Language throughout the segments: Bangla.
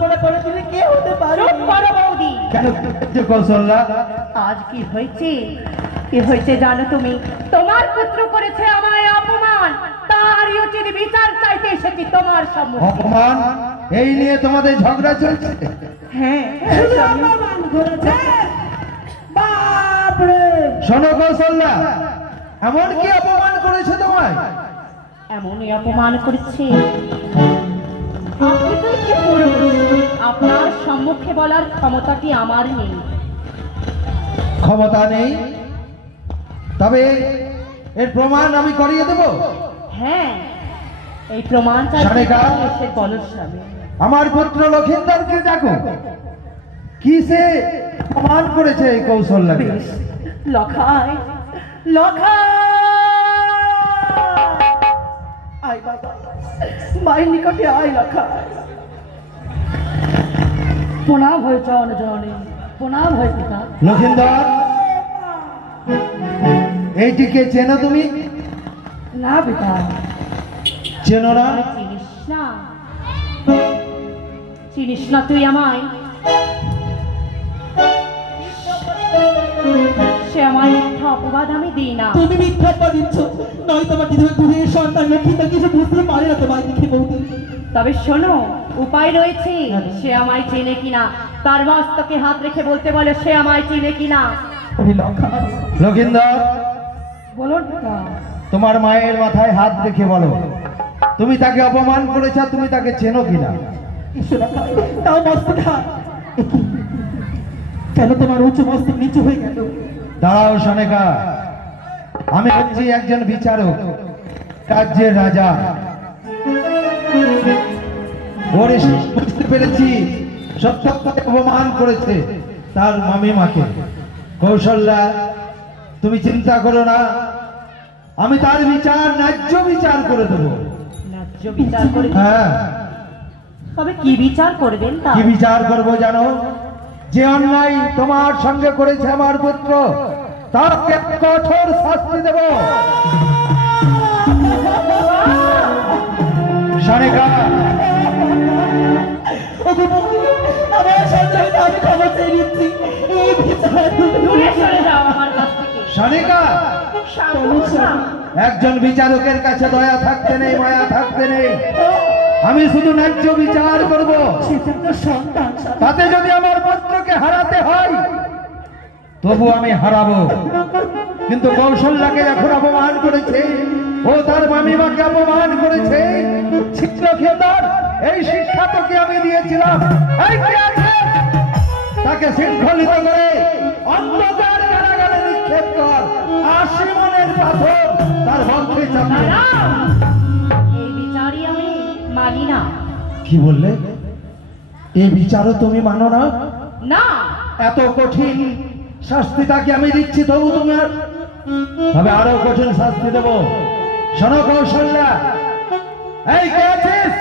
তুমি কে হতে পারো? চুপ বৌদি। কেন? যে কৌশল্যা আজ কি হয়েছে? কি হয়েছে জানো তুমি? তোমার পুত্র করেছে আমায় অপমান। তার উচিত বিচার চাইতে এসেছি তোমার সম্মুখে। অপমান? এই নিয়ে তোমাদের ঝগড়া চলছে? হ্যাঁ অপমান করেছে। বাপরে। শোনো কৌশল্যা এমন কি অপমান করেছে তোমায়? এমনই অপমান করেছে। আপনি তো কি আপনার সম্মুখে বলার ক্ষমতাটি আমার নেই। ক্ষমতা নেই? তবে এর প্রমাণ আমি করিয়ে দেব? হ্যাঁ এই প্রমাণ আমার পুত্র লক্ষিন্দরকে দেখো। কি সে প্রমাণ করেছে এই কৌশল্যাকে বেশ লখাই লখাই! আয় বাবা মায়ের নিকটে আয় লখাই। প্রণাম হয়ে জন জনে প্রণাম হয়ে পিতা। লক্ষিন্দর এইটিকে চেনো তুমি? না পিতা। চেনো না? চিনিস না? চিনিস না তুই আমায়? সে আমার মিথ্যা অপবাদ আমি দিই না। তুমি মিথ্যা দিচ্ছ। নয় তোমার দিদি গুরুর সন্তান লক্ষ্মীটা কিছু বুঝতে পারে না তোমার দেখে বৌদি। তবে শোনো উপায় রয়েছে। সে আমায় চেনে কিনা? তার মস্তকে হাত রেখে বলতে বলে সে আমায় চেনে কিনা? লক্ষিন্দর। বলুন তোমার মায়ের মাথায় হাত রেখে বলো। তুমি তাকে অপমান করেছ তুমি তাকে চেনো কিনা? তাও মস্তকা কেন তোমার উঁচু মস্ত নিচু হয়ে গেল? দাঁড়াও সনেকা। আমি হচ্ছি একজন বিচারক রাজ্যের রাজা। বুঝতে পেরেছি সত্যকে অপমান করেছে তার মামিমাকে কৌশল্যা তুমি চিন্তা করো না আমি তার বিচার ন্যায্য বিচার করে দেবো। হ্যাঁ। তবে কি বিচার করবেন কি বিচার করব জানো? যে অন্যায় তোমার সঙ্গে করেছে আমার পুত্র তাকে কঠোর শাস্তি দেব। সারেকা ওগো আমার সন্তান আমি ক্ষমা চেয়ে নিচ্ছি এই বিচার দূরে সরে যাও আমার কাছ থেকে। সারিকা একজন বিচারকের কাছে দয়া থাকতে নেই মায়া থাকতে নেই। আমি শুধু ন্যায্য বিচার করব। তাতে যদি আমার পত্রকে হারাতে হয় তবু আমি হারাবো। কিন্তু কৌশল্যাকে এখন অপমান করেছে ও তার মামিমাকে অপমান করেছে ছিদ্র খেতার এই শিক্ষা তোকে আমি দিয়েছিলাম। এই কে আছে? তাকে শৃঙ্খলিত করে অন্ধকার কারাগারে নিক্ষেপ কর। আশি মনের পাথর তার বক্ষে চাপিয়ে মানি না। কি বললে? এই বিচারও তুমি মানো না? না! এত কঠিন শাস্তি তাকে আমি দিচ্ছি তবু তুমি আর তবে আরও কঠিন শাস্তি দেবো। শোনো কৌশল্যা। এই কে আছিস?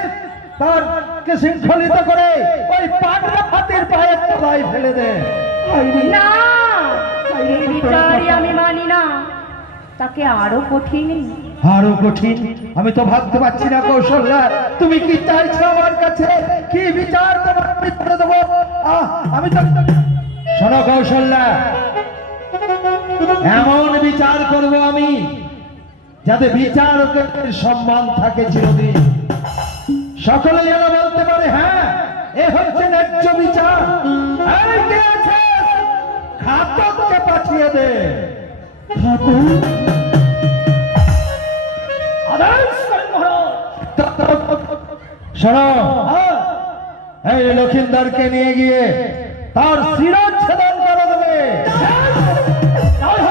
তারকে শৃঙ্খলিত করে ওই পাগলা হাতের পায়ের তলায় ফেলে দে। না আমি মানি না। তাকে আরও কঠিন। আরও কঠিন। আমি তো ভাবতে পারছি না কৌশল্যা তুমি কি চাইছো আমার কাছে? কি বিচার তোমার আমি করে দেবো? আমি তো শোনো কৌশল্যা এমন বিচার করব আমি যাতে বিচারকের সম্মান থাকে চিরদিন। সকলে যেন বলতে পারে হ্যাঁ এ হচ্ছে ন্যায্য বিচার। এই কে আছে? ঘাতককে পাঠিয়ে দে। শোনো এই লক্ষিন্দরকে নিয়ে গিয়ে তার শিরচ্ছেদন করে দেবে। হয়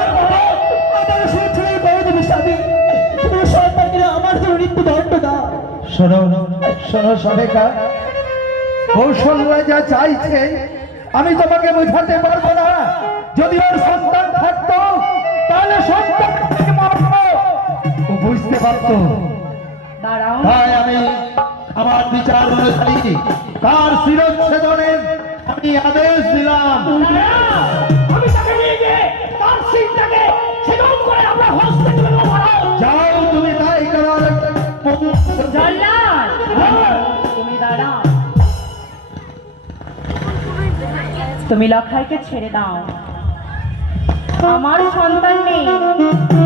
আমার জন্য মৃত্যু দণ্ড দাও। শোনো শোনো সরেকা কৌশল্যা যা চাইছে আমি তোমাকে বোঝাতে পারব না। যদি ওর সন্তান থাকতো তাহলে সন্তান বুঝতে পারতো। তাই আমি আমার বিচার তার শিরচ্ছেদনের আমি আদেশ দিলাম। আমি তাকে নিয়ে গিয়ে তার সিংটাকে ছেদন করে আমরা হস্তে তুলে দেবো। মহারাজ যাও তুমি তাই করার তুমি লখাইকে ছেড়ে দাও। আমার সন্তান নেই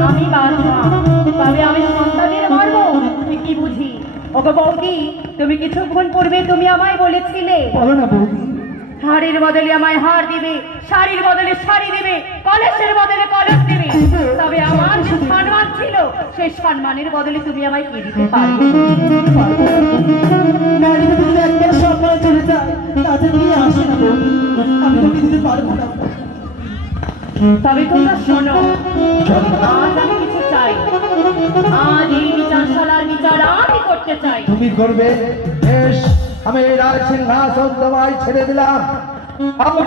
আমি তবে আমি সন্তানের মারব তুই কি বুঝি? ওগো বৌদি তুমি কিছুক্ষণ পূর্বে তুমি আমায় বলেছিলে। বলো না বৌদি। হাড়ির বদলে আমায় হার দিবে শাড়ির বদলে শাড়ি দিবে কলেজের বদলে কলেজ দিবে। তবে আমার যে সম্মান ছিল সেই সম্মানের বদলে তুমি আমায় কি দিতে পারবে? তবে তোমরা শোনো আজ আমি কিছু চাই। আজ এই বিচারশালার বিচার আমি করতে চাই। তুমি করবে বেশ আমি এই রাজ সিংহাসন তোমায় ছেড়ে দিলাম। আমি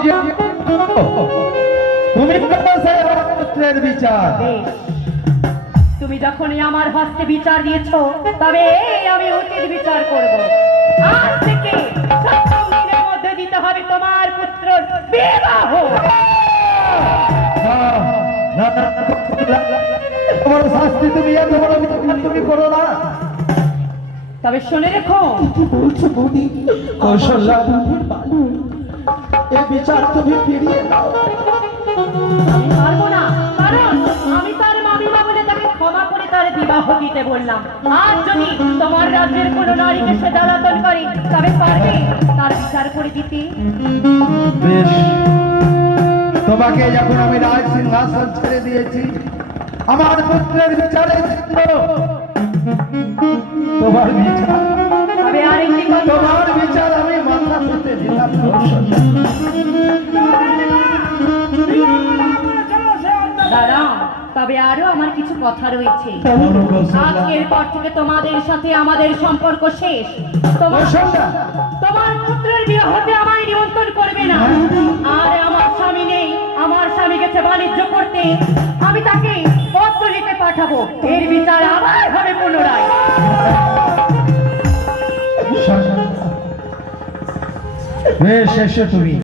তুমি পুত্রের বিচার। তুমি যখনই আমার হস্তে বিচার দিয়েছ তবে এই আমি উচিত বিচার করব। আজ থেকে সপ্তম দিনের মধ্যে দিতে হবে তোমার পুত্র বিবাহ। তোমার শাস্তি তুমি এত বড় বিচার তুমি করো না। তবে শুনে রেখো। বলছো বৌদি কৌশল্যা এই বিচার তুমি ফিরিয়ে দাও। আমি পারব না। কারণ আমি তার মামিমা বলে তাকে ক্ষমা করে তার বিবাহ দিতে বললাম। আর যদি তোমার রাজ্যের কোনো নারীকে সে জ্বালাতন করে তবে পারবে তার বিচার করে দিতে বেশ। তোমাকে যখন আমি রাজ সিংহাসন ছেড়ে দিয়েছি আমার পুত্রের বিচারে তোমার বিচার। তোমার বিচার আমি মাথা পেতে দিলাম তবে আরও আমার কিছু কথা রয়েছে। আজকের পর থেকে তোমাদের সাথে আমাদের সম্পর্ক শেষ। তোমার। তোমার পুত্রের বিবাহতে আমায় নিমন্ত্রণ করবে না। আর আমার স্বামী নেই। আমার বাণিজ্য করতে আমি তাকে পত্র লিখে পাঠাবো। এর বিচার আবার হবে পুনরায়। এসো তুমি।